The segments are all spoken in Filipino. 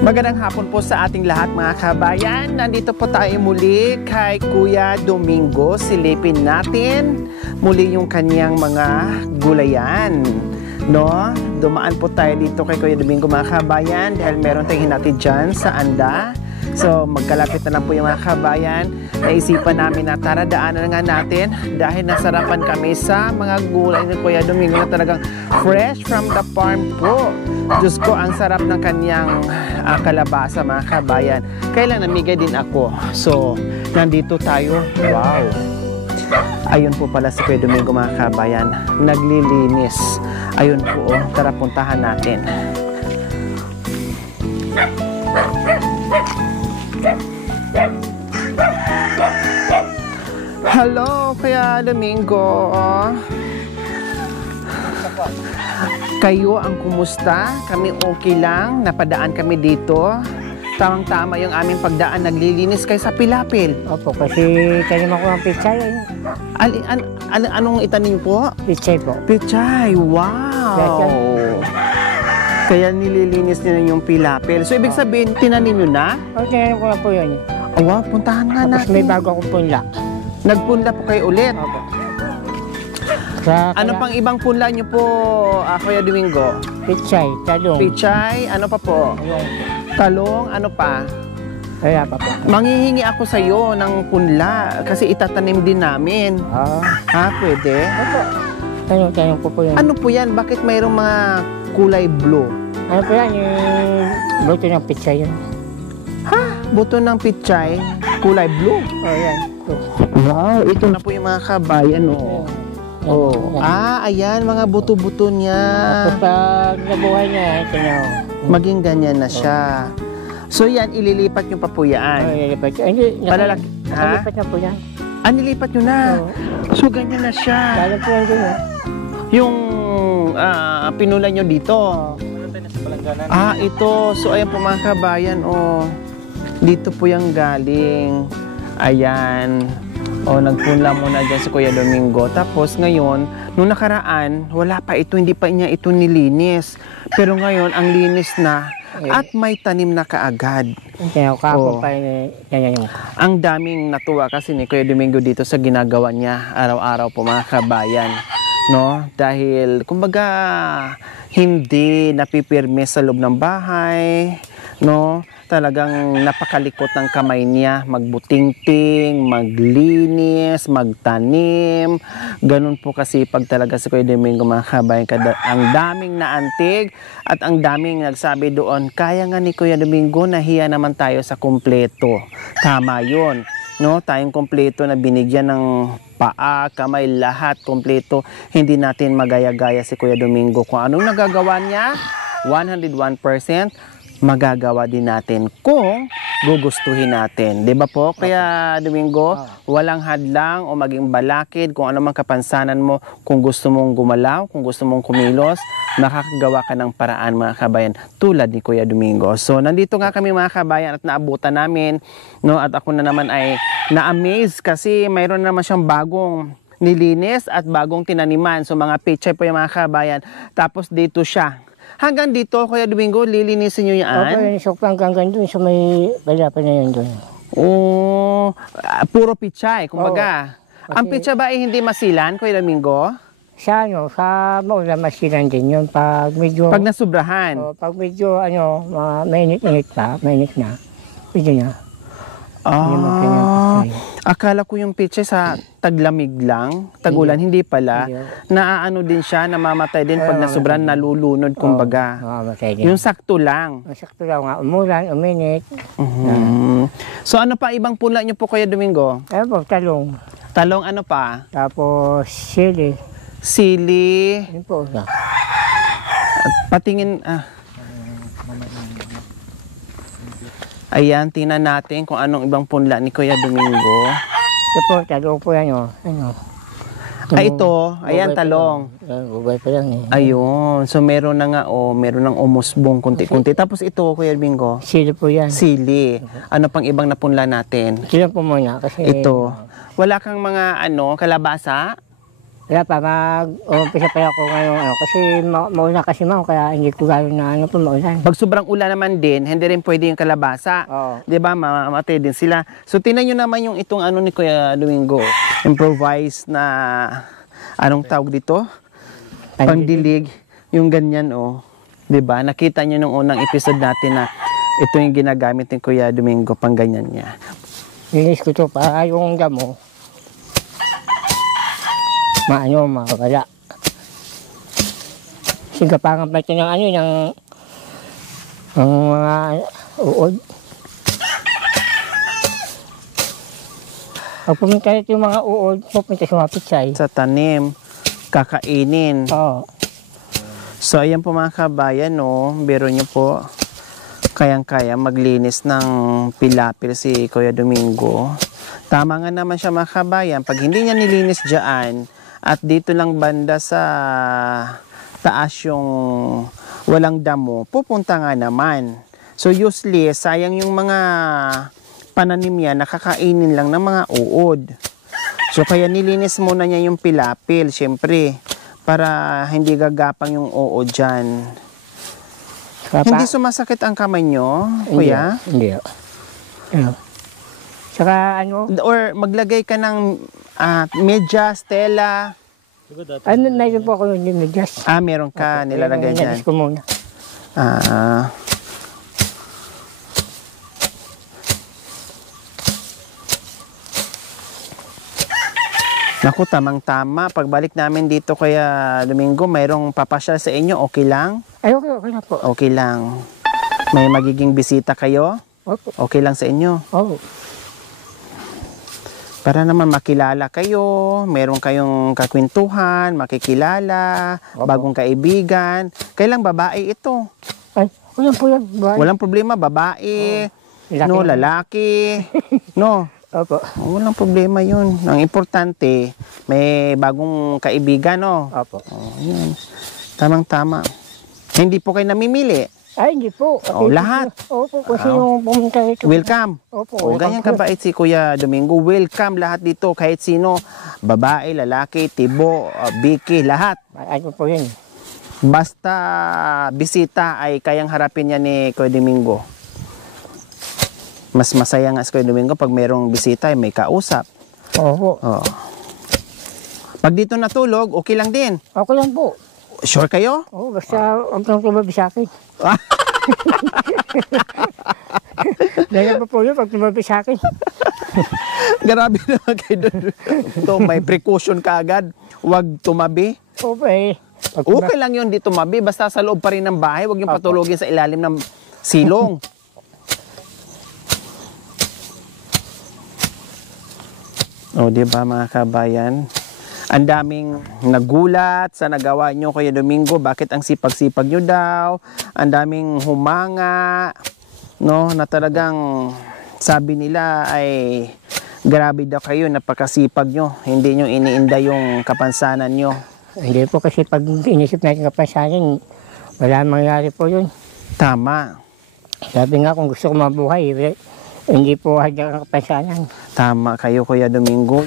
Magandang hapon po sa ating lahat mga kabayan. Nandito po tayo muli kay Kuya Domingo. Silipin natin muli yung kanyang mga gulayan. No? Dumaan po tayo dito kay Kuya Domingo mga kabayan dahil meron tayong hinatid dyan sa Anda. So magkalapit na lang po yung mga kabayan. Naisipan namin na tara daanan nga natin dahil nasarapan kami sa mga gulay ni Kuya Domingo na talagang fresh from the farm po. Diyos ko, ang sarap ng kanyang kalabasa mga kabayan. Kailan namigay din ako. So, nandito tayo. Wow! Ayun po pala si Kuya Domingo mga kabayan. Naglilinis. Ayun po, tara puntahan natin. Hello, Kuya Domingo. Kayo ang kumusta? Kami okay lang. Napadaan kami dito. Tamang-tama yung aming pagdaan. Naglilinis kayo sa pilapil. Opo, kasi tanim ako ng pichay. Anong itanim po? Pichay po. Pichay. Wow! Kaya nililinis niyo yung pilapil. So, ibig sabihin, tinanim nyo na? O, tinanim ko na po yun. Wow, puntahan nga Tapos natin. may bago akong punla. Nagpunla po kayo ulit? Opo. Ano pang ibang punla nyo po, Kuya Domingo? Pichay, talong. Pichay, ano pa po? Talong, ano pa? Kaya pa po. Manghihingi ako sa iyo ng punla kasi itatanim din namin. Ha, pwede? Opo. Tanong ko po yun. Ano po yan? Bakit mayroong mga kulay blue? Ano po yan? Yung buto ng pichay yun. Ha? Buto ng pichay, kulay blue? O, yan. Wow, ito na po yung mga kabayan, oh. Oh. Ayan, mga buto-buto niya. Kapag nabuhay niya, ito niya. Maging ganyan na siya. So yan, ililipat nyo pa po yan. Ililipat niya. Hindi, Palalaki. Ha? Ililipat niya po yan. Nilipat nyo na. So ganyan na siya. Kaya po yan dun. Yung pinulay nyo dito. Ito. So ayan po mga kabayan, oh. Dito po yung galing. Ayan. Nagpunla muna dyan si Kuya Domingo. Tapos ngayon, nung nakaraan, wala pa ito, hindi pa niya ito nilinis. Pero ngayon, ang linis na at may tanim na kaagad. Ang daming natuwa kasi ni Kuya Domingo dito sa ginagawa niya araw-araw po mga kabayan. No? Dahil, kumbaga, hindi napipirme sa loob ng bahay. No? Talagang napakalikot ng kamay niya, magbutingting, maglinis, magtanim. Ganun po kasi pag talaga si Kuya Domingo mga kabayan, ang daming naantig at ang daming nagsabi doon, kaya nga ni Kuya Domingo, nahiya naman tayo sa kumpleto. Tama yun. No? Tayong kumpleto na binigyan ng paa, kamay, lahat kumpleto. Hindi natin magaya-gaya si Kuya Domingo. Kung anong nagagawa niya, 101%, magagawa din natin kung gugustuhin natin. Diba po? Kaya Domingo, walang hadlang o maging balakid kung ano mang kapansanan mo. Kung gusto mong gumalaw, kung gusto mong kumilos, makakagawa ka ng paraan mga kabayan tulad ni Kuya Domingo. So nandito nga kami mga kabayan at naabutan namin, no? At ako na naman ay na-amaze kasi mayroon naman siyang bagong nilinis at bagong tinaniman. So mga pechay po yung mga kabayan. Tapos dito siya. Hanggang dito, Kuya Domingo, lilinisin nyo yan? Opo, inisok hanggang dun sa may balapan na yun dun. Puro pichay, kumbaga. Ang pichay ba ay hindi masilan, Kuya Domingo? Sa maulan masilan din yun. Pag medyo... Pag nasubrahan? Pag medyo, mainit-init pa, mainit na, pwede na. Akala ko yung pichay sa taglamig lang, tagulan, hindi pala. Naaano din siya, namamatay din pag nasubrahan, nalulunod, kumbaga. Yung sakto lang. Sakto lang nga, umulan, uminit. So ano pa ibang pula nyo po, Kuya Domingo? Po, talong. Talong ano pa? Tapos sili. Sili. Ano po? Patingin, ayan, tingnan natin kung anong ibang punla ni Kuya Domingo. Ito po, talong po yan, Ito, ayan, talong. Gubay pa lang eh. Ayun, so meron na nga, meron ng umusbong kunti-kunti. Tapos ito, Kuya Domingo. Sili po yan. Sili. Ano pang ibang napunla natin? Sili po muna kasi... Ito. Wala kang mga, kalabasa? Kaya pa, mag-umpisa pa ako ngayon, kasi mauna kasi kaya hindi ko gano'n na maulan. Pag sobrang ulan naman din, hindi rin pwede yung kalabasa. Oo. 'Di ba? Mamamatay din sila. So tingnan niyo naman yung itong ano ni Kuya Domingo, improvise na anong tawag dito? Pangdilig, yung ganyan 'Di ba? Nakita niyo nung unang episode natin na ito yung ginagamit ni Kuya Domingo pang ganyan niya. Linis ko to para yung damo mawala. Sigapangan pa ito ng ng mga uod. Pag pumunta ito yung mga uod, pupunta sa mga pitsay. Sa tanim, kakainin. Oo. So ayan po mga kabayan, biro nyo po, kayang-kaya maglinis ng pilapil si Kuya Domingo. Tama nga naman siya mga kabayan, pag hindi niya nilinis dyan, at dito lang banda sa taas yung walang damo, pupunta nga naman. So useless, sayang yung mga pananim niya, nakakainin lang ng mga uod. So kaya nilinis muna niya yung pilapil, syempre, para hindi gagapang yung uod dyan. Hindi sumasakit ang kamay nyo, Kuya? Hindi. Saka Or maglagay ka ng medyas, tela. mayroon po ako yung medyas. Meron ka, nilalagay dyan. Medyas ko muna. Naku, tamang-tama. Pagbalik namin dito Kuya Domingo, mayroong papasyal sa inyo, okay lang? Ay, okay na po. Okay lang. May magiging bisita kayo? Opo. Okay lang sa inyo? Oo. Para naman makilala kayo, meron kayong kakwentuhan, makikilala, bagong kaibigan. Kailang babae ito? Ay, walang po yan. Walang problema, babae, lalaki, no? Opo. Walang problema yun. Ang importante, may bagong kaibigan, no? Opo. Yun. Tamang-tama. Hindi po kayo namimili. Ay, hindi po. Lahat. Opo, kasi yung pumunta rito. Welcome. Opo. Ganyan kabait si Kuya Domingo. Welcome lahat dito, kahit sino. Babae, lalaki, tibo, biki, lahat. Ano po yun? Basta bisita ay kayang harapin niya ni Kuya Domingo. Mas masaya nga si Kuya Domingo pag mayroong bisita ay may kausap. Opo. Pag dito natulog, okay lang din. Okay lang po. Sure kayo? Oo, basta huwag nang tumabi sa akin. Dahil pa po yun pag tumabi sa akin. Grabe naman kayo doon. Ito, may precaution ka agad. Huwag tumabi. Opo eh. Okay lang yun, di tumabi. Basta sa loob pa rin ng bahay. Huwag yung patulogin sa ilalim ng silong. Di ba mga kabayan? Ang daming nagulat sa nagawa nyo Kuya Domingo. Bakit ang sipag-sipag nyo daw? Ang daming humanga, no? Na talagang sabi nila ay grabe daw kayo, napakasipag nyo. Hindi nyo iniinda yung kapansanan nyo. Hindi po kasi pag inisip natin kapansanan, wala mangyari po yun. Tama. Sabi nga kung gusto ko mabuhay, hindi po hadya ang kapansanan. Tama kayo Kuya Domingo.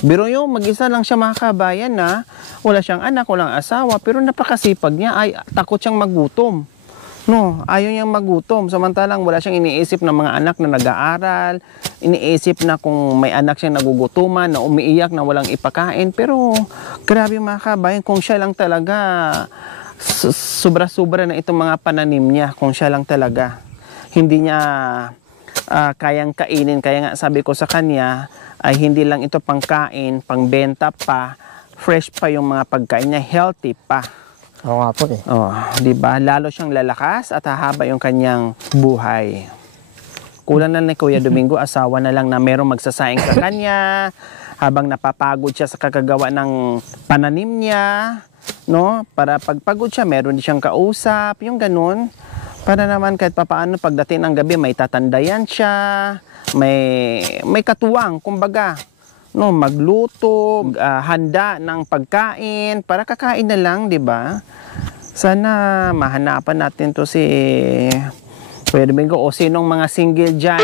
Biro nyo, mag-isa lang siya mga kabayan na wala siyang anak, walang asawa, pero napakasipag niya. Ay, takot siyang magutom. No, ayaw niyang magutom. Samantalang wala siyang iniisip ng mga anak na nag-aaral, iniisip na kung may anak siyang nagugutuman, na umiiyak na walang ipakain. Pero grabe mga kabayan, kung siya lang talaga, sobra-sobra na itong mga pananim niya, kung siya lang talaga. Hindi niya kayang kainin. Kaya nga sabi ko sa kanya, ay hindi lang ito pangkain, pangbenta pa, fresh pa yung mga pagkain niya, healthy pa. Oo nga po eh. Di ba? Lalo siyang lalakas at hahaba yung kanyang buhay. Kulang na ni Kuya Domingo, asawa na lang na merong magsasaing sa kanya, habang napapagod siya sa kakagawa ng pananim niya, no? Para pagpagod siya, meron din siyang kausap, yung ganun. Para naman kahit papaano pagdating ng gabi, may tatandayan siya, may katuwang, kumbaga. No, magluto, handa ng pagkain, para kakain na lang, di ba? Sana mahanapan natin to si Kuya Domingo o sinong mga single dyan.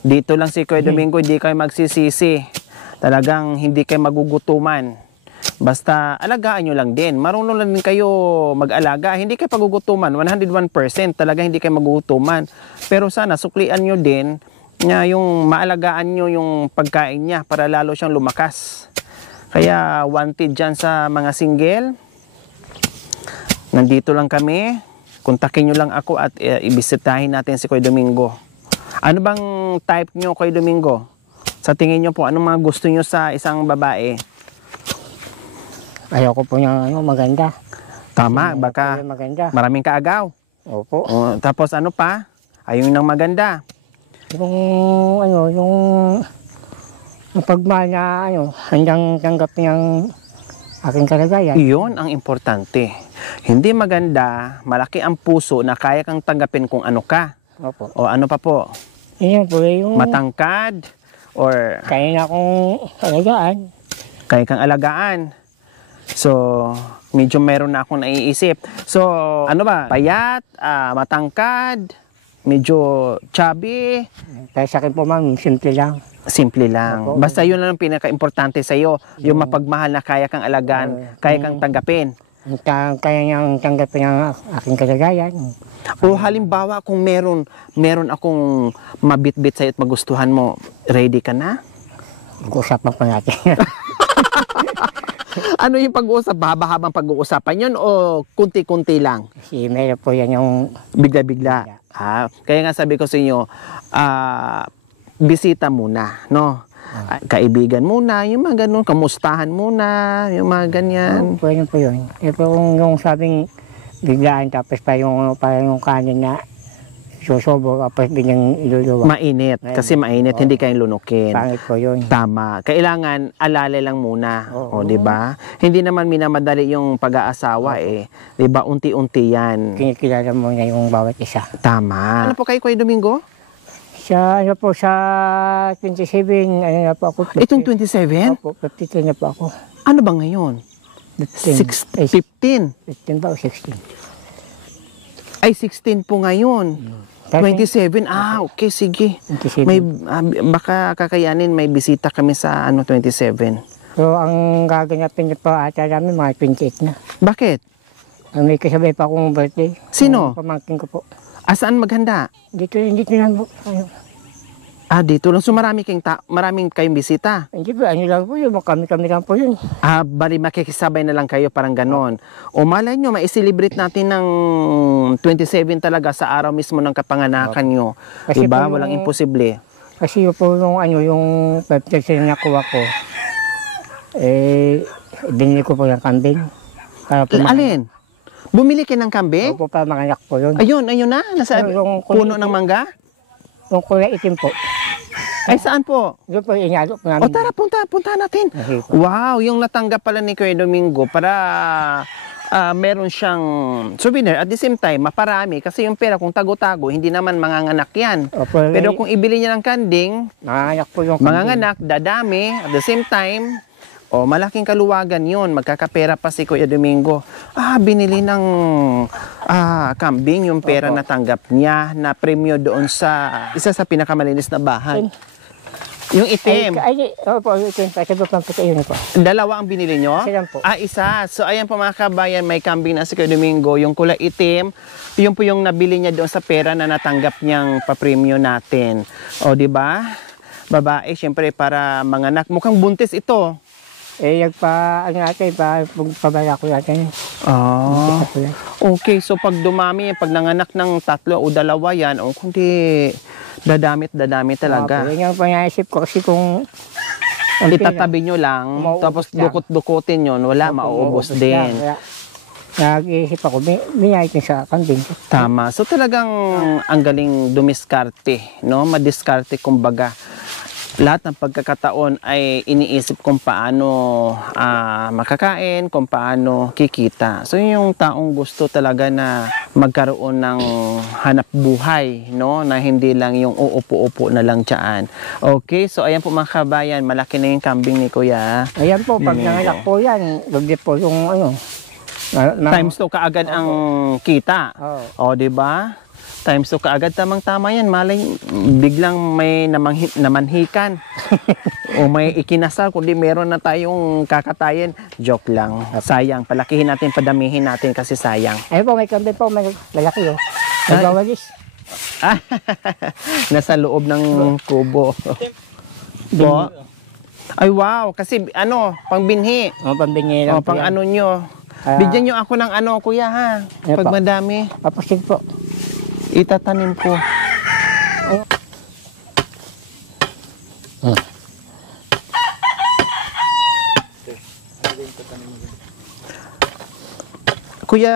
Dito lang si Kuya Domingo, hindi kayo magsisisi. Talagang hindi kayo magugutuman. Basta alagaan nyo lang din. Marunong lang din kayo mag-alaga. Hindi kayo pagugutuman. 101% talaga hindi kayo magugutuman. Pero sana suklian nyo din na yung maalagaan nyo yung pagkain niya para lalo siyang lumakas. Kaya wanted dyan sa mga single. Nandito lang kami. Kontakin nyo lang ako at ibisitahin natin si Kuya Domingo. Ano bang type nyo, Kuya Domingo? Sa tingin nyo po, anong mga gusto nyo sa isang babae? Ayoko po ng maganda. Tama, Kasi baka po yung maganda. maraming kaagaw. Opo. Tapos ano pa? Ayun ng maganda. Yung pagmahal na handang tanggap niyang aking kalagayan. Iyon ang importante. Hindi maganda, malaki ang puso na kaya kang tanggapin kung ano ka. Opo. O ano pa po? Yun po yung Matangkad or kaya na akong alagaan. kaya kang alagaan. So, medyo meron na akong naiisip. So, ano ba? Payat, matangkad, medyo chubby, Kaya sa akin po ma'am, simple lang. simple lang. Opo. Basta yun lang ang pinaka-importante sa iyo, yung mapagmahal na kaya kang alagaan, kaya kang tanggapin. Kaya niyang tanggapin ang aking kalagayan. O halimbawa kung meron akong mabitbit sa iyo at magustuhan mo, ready ka na? Mag-usapan pa natin. Ano yung pag-uusap? Haba-habang pag-uusapan yun o kunti-kunti lang? Kasi meron po yan yung Bigla-bigla. Kaya nga sabi ko sa inyo, bisita muna, no? Kaibigan muna, yung mga ganun, kamustahan muna, yung mga ganyan. pwede po yun. Pero kung yung sabing biglaan tapos pa yung kanin na susobo tapos binyang iluluwa. Mainit, kasi mainit, hindi kayong lunukin. Pangit po yun. Tama. Kailangan alale lang muna. Oo. O, di ba? Hindi naman minamadali yung pag-aasawa eh. Di ba? Unti-unti yan. Kinikilala mo na yung bawat isa. Tama. Ano po kayo, Kuya Domingo? Sa 27, na po ako. Itong 27? Opo, 52 na po ako. Ano ba ngayon? 15. 15. 15 ba o 16? Ay, 16 po ngayon. 27. Okay, sige. 27. May, baka kakayanin, may bisita kami sa 27. So, ang gaganapin niya po ata namin, mga 28 na. Bakit? May kasabay pa akong birthday. Sino? Ang pamangkin ko po. Saan maghanda? Dito lang po. Dito lang. So maraming kayong bisita. Hindi po, lang po yun. Kami lang po yun. Bali makikisabay na lang kayo, parang ganon. O malay nyo, maisilibrate natin ng 27 talaga sa araw mismo ng kapanganakan nyo. Kasi Diba? po Walang imposible. Kasi po yung 5% na nakuha ko, binili ko po yung kambing. Para po Alin? Bumili kayo ng kambing? Opo, para manganak po yun. Ayun na. Nasa Yung puno ng mangga? Yung kulay itim po. Ay, saan po? Doon po inalo po O namin. tara, punta natin. Okay po. Wow, yung natanggap pala ni Kuya Domingo para meron siyang souvenir. At the same time, maparami. Kasi yung pera, kung tago-tago, hindi naman manganganak yan. Opo, Pero kung ibili niya ng kanding, manganak po yung kambing. manganganak, dadami. At the same time, malaking kaluwagan yun. Magkakapera pa si Kuya Domingo. Binili ng kambing yung pera na tanggap niya na premyo doon sa isa sa pinakamalinis na bahay. Yung itim. Opo, itim. Kasi po pampita yun po. Dalawa ang binili nyo? Isa lang po. Isa. So, ayan po mga kabayan, may kambing na si Kuya Domingo. Yung kulay itim, yun po yung nabili niya doon sa pera na natanggap niyang papremyo natin. O, di ba? Babae, syempre, para manganak. Mukhang buntis ito. Pabala ko natin. Okay. So, pag dumami, pag nanganak ng 3 o 2 yan, kundi dadamit talaga. Yan yung panaisip ko kasi kung Itatabi nyo lang, Mauubos tapos lang. dukot-dukutin yun, wala, mauubos din. Nag-iisip ako, binayad niya sa kambing. Tama. So talagang ang galing dumiskarte, no? Madiskarte kumbaga. Lahat ng pagkakataon ay iniisip kung paano makakain, kung paano kikita. So yung taong gusto talaga na magkaroon ng hanap buhay, no? Na hindi lang yung uupo-upo na lang dyan. Okay, so ayan po mga kabayan, malaki na yung kambing ni Kuya. Ayan po, pag nanganak po yan, lugdi po yung Times 2 kaagad ang kita. Oo. O, di ba? Times 2 kaagad, tamang-tama yan. Malay, biglang may namanhikan. O may ikinasal, kundi meron na tayong kakatayin. Joke lang. Sayang. Palakihin natin, padamihin natin kasi sayang. Ayun po, may kambing po, may lalaki oh. Nagwawalis. Ah, nasa loob ng kubo. Po? Ay wow, kasi ano, pang binhi. O, pambingi lang O, pang ano nyo. Bigyan nyo ako ng ano, kuya ha. Ano Pag po? madami, Papasig po. itatanim ko. Kuya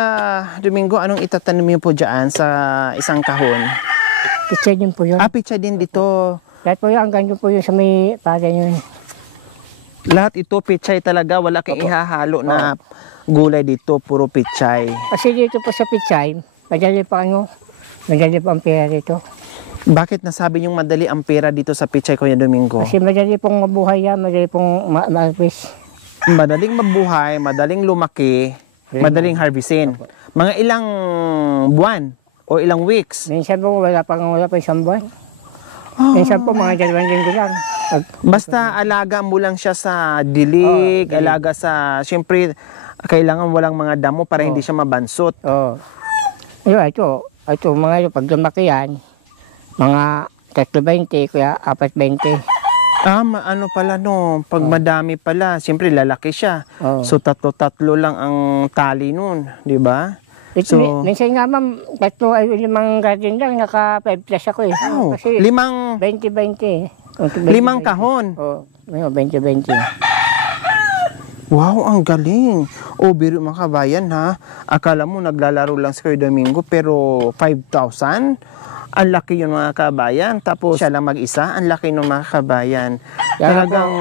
Domingo, anong itatanim niyo po dyan sa isang kahon? Pitsa din po yun. Pizza din dito. Lahat po yun, hanggang yun po yun sa may pala yun. Lahat ito pichay talaga, wala kang ihahalo na gulay dito, puro pichay. Kasi dito po sa pitsay, madali pa madali pa ang pera dito. Bakit nasabi niyong madali ang pera dito sa pichay, Kuya Domingo? Kasi madali pong mabuhay yan, madali pong ma-harvest. Madaling mabuhay, madaling lumaki, madaling harvestin. Mga ilang buwan o ilang weeks. Minsan po wala pa isang buwan. Minsan po mga 2 linggo lang. Basta alaga mo lang siya sa dilig, alaga sa, siyempre, kailangan walang mga damo para hindi siya mabansot. Oo. Ito, mga ito, pag lumaki yan, mga 3.20, kaya 4.20. Ano pala no, pag madami pala, siyempre lalaki siya. Oo. So tatlo lang ang tali nun, di ba? So, Minsan nga ma'am, 5 garden lang, naka 5 plus ako eh. oh, Kasi 20-20. 5 kahon. Oo, 20-20. Wow, ang galing. O, biro mga kabayan ha. Akala mo naglalaro lang si Kuya Domingo pero 5,000? Ang laki yun mga kabayan. Tapos siya lang mag-isa, ang laki ng mga kabayan. Talagang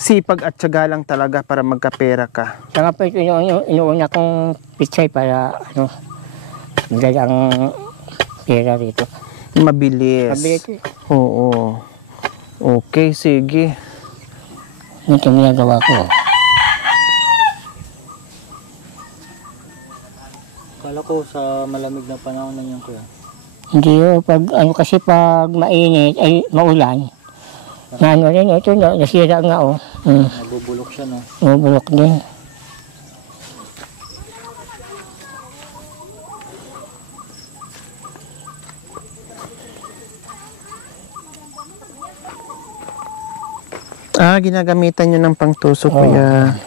sipag at tiyaga lang talaga para magkapera ka. Saka po ito inuuna kong pitsay para madali ang pera rito. Mabilis. Mabilis eh. Oo. Okay, sige. Ito ginagawa ko. Kala ko sa malamig na panahon na yan, kuya. Hindi kasi pag mainit, ay maulan. Na rin, ito nasira nga Nabubulok siya, no? Nabubulok din. Ginagamitan nyo ng pangtusok, kuya.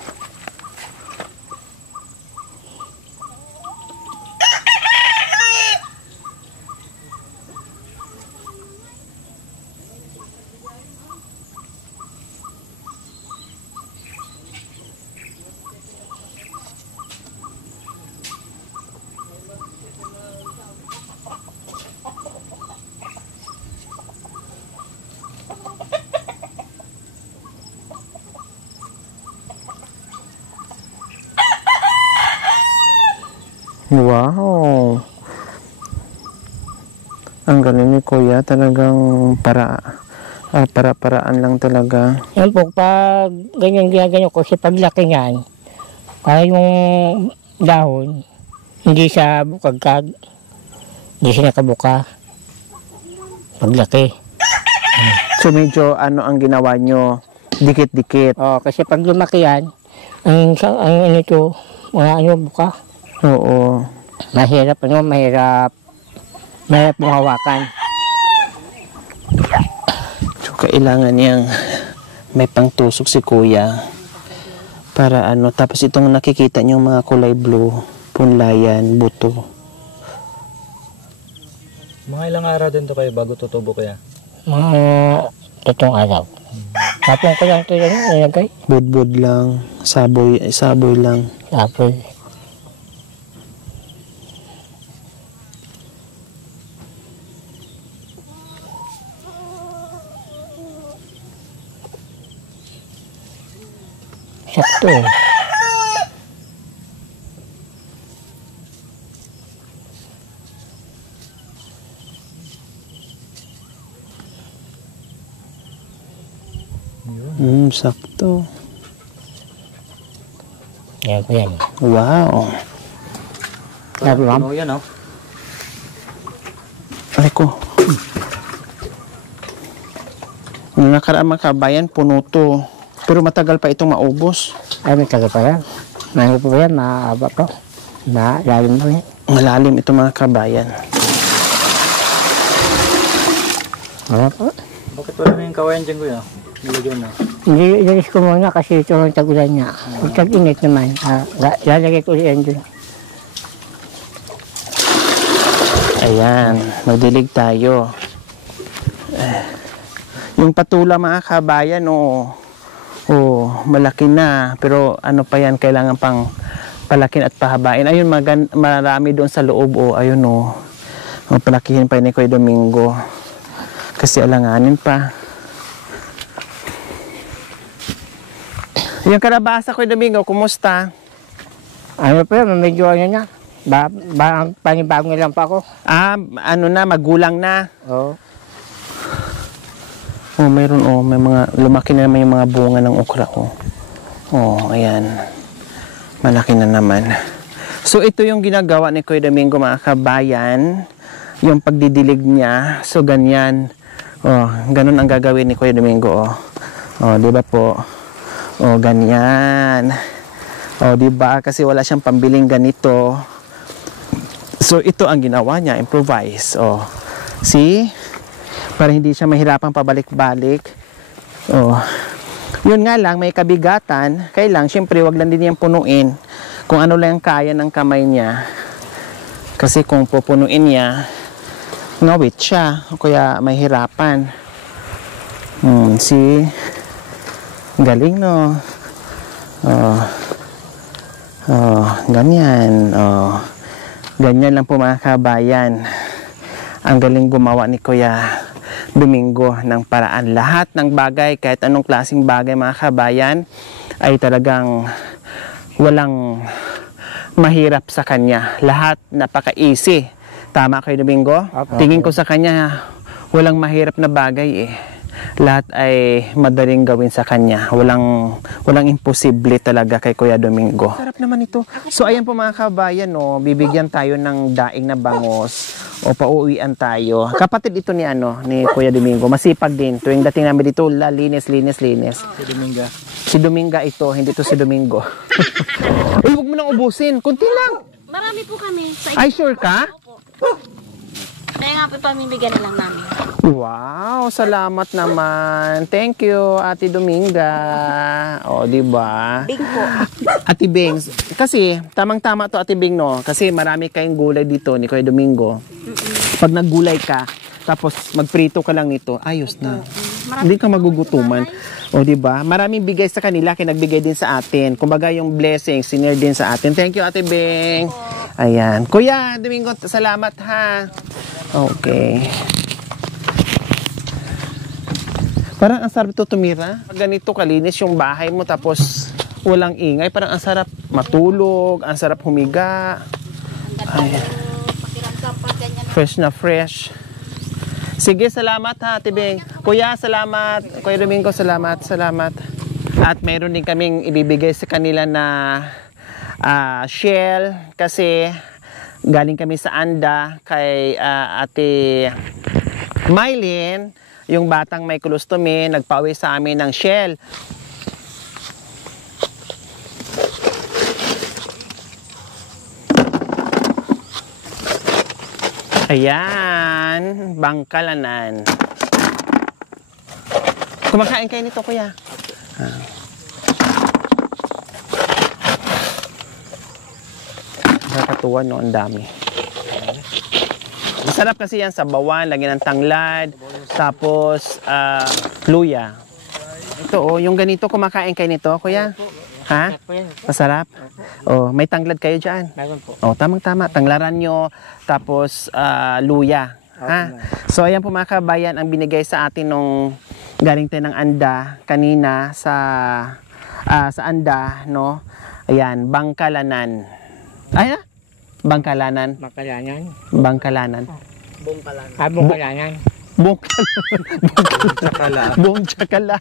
Wow! Ang galing ni Kuya, talagang para-paraan lang talaga. Yan po, pag ganyan ginagawa ko, kasi paglaki niyan, kaya yung dahon, hindi siya bukagkag, hindi siya nakabuka. Paglaki. So medyo ano ang ginawa nyo? Dikit-dikit. Kasi pag lumaki yan, ang ito, mga buka. Oo. Mahirap mong hawakan. So kailangan niyang may pangtusok si Kuya para tapos itong nakikita niyo mga kulay blue, punlayan, buto. Mga ilang araw din to kayo bago tutubo, kuya? Mga 3 araw. Tapos ko lang ito nilagay. Budbud lang, saboy lang. Tapos, sakto. Sakto. Yan po yan. Wow. Sabi ma'am? Puno yan, oh. Ay ko. Nung nakaraan mga kabayan, puno to. Pero matagal pa itong maubos. Ay, may taga pa yan. May po yan, mahaba pa. Malalim pa yan. Malalim ito mga kabayan. Wala po. Bakit wala na yung kawayan dyan kuya? Nilagyan na. Ilalis ko muna kasi ito ang tagulan niya. Pag tag-init naman, lalagay ko yan dun. Ayan, magdilig tayo. Yung patula mga kabayan, malaki na. Pero ano pa yan, kailangan pang palakin at pahabain. Ayun, marami doon sa loob. Ayun, palakihin pa ni Kuya Domingo. Kasi alanganin pa. Yung kalabasa, Kuya Domingo, kumusta? Ano pa yan, medyo ano na. Panibagong lang pa ako. Magulang na. Oo. Mayroon, may mga, lumaki na naman yung mga bunga ng okra, ayan. Malaki na naman. So, ito yung ginagawa ni Kuya Domingo, mga kabayan. Yung pagdidilig niya. So, ganyan. Ganun ang gagawin ni Kuya Domingo, di ba po? Ganyan. Di ba? Kasi wala siyang pambiling ganito. So, ito ang ginawa niya, improvise. See? Para hindi siya mahirapang pabalik-balik. Yun nga lang, may kabigatan. Kailang, syempre, wag lang din niyang punuin. Kung ano lang kaya ng kamay niya. Kasi kung pupunuin niya, ngawit siya. O kaya mahirapan. See? Galing, no? Ganyan. Ganyan lang po mga kabayan. Ang galing gumawa ni Kuya Domingo ng paraan. Lahat ng bagay, kahit anong klaseng bagay mga kabayan, ay talagang walang mahirap sa kanya. Lahat napaka-easy. Tama Kuya Domingo? Tingin ko sa kanya, walang mahirap na bagay Lahat ay madaling gawin sa kanya. Walang imposible talaga kay Kuya Domingo. Sarap naman ito. So ayan po mga kabayan, bibigyan tayo ng daing na bangos o pauwian tayo. Kapatid ito ni Kuya Domingo. Masipag din. Tuwing dating namin dito, linis. Si Dominga. Si Dominga ito, hindi to si Domingo. Huwag mo nang ubusin. Kunti lang. Marami po kami. Ay, sure ka? Opo. Kaya nga po pamimigyan na lang namin. Wow, salamat naman. Thank you, Ate Dominga. Di ba? Bing po. Ate Bing, kasi tamang-tama to Ate Bing, no? Kasi marami kayong gulay dito ni Kuya Domingo. Pag naggulay ka, tapos magprito ka lang nito, ayos na. Hindi ka magugutuman. Di ba? Maraming bigay sa kanila, kinagbigay din sa atin. Kumbaga yung blessing, sinare din sa atin. Thank you, Ate Bing. Ayan. Kuya Domingo, salamat ha. Okay. Parang ang sarap ito tumira. Pag ganito kalinis yung bahay mo tapos walang ingay, parang ang sarap matulog, ang sarap humiga. Ay, fresh na fresh. Sige, salamat ha, Tibing. Kuya, salamat. Kuya Domingo, salamat. At mayroon din kaming ibibigay sa kanila na shell kasi galing kami sa Anda kay Ate Mylene, yung batang may colostomy, nagpauwi sa amin ng shell. Ayan, Bangkalanan. Kumakain kayo nito, kuya. Nakakatuwa, no? Ang dami. Masarap kasi yan sa bawan, lagyan ng tanglad, tapos luya. Ito, yung ganito, kumakain kayo nito, kuya? Ha? Masarap? May tanglad kayo dyan? Meron po. Tamang-tama. Tanglaran nyo, tapos luya. Ha? So, ayan po mga kabayan, ang binigay sa atin nung galing tayo ng Anda kanina sa Anda, no? Ayan, Bangkalanan. Ay, Bangkalanan. Bangkalanan. Bangkalanan. Bangkalanan. Bongkala. Bongkala.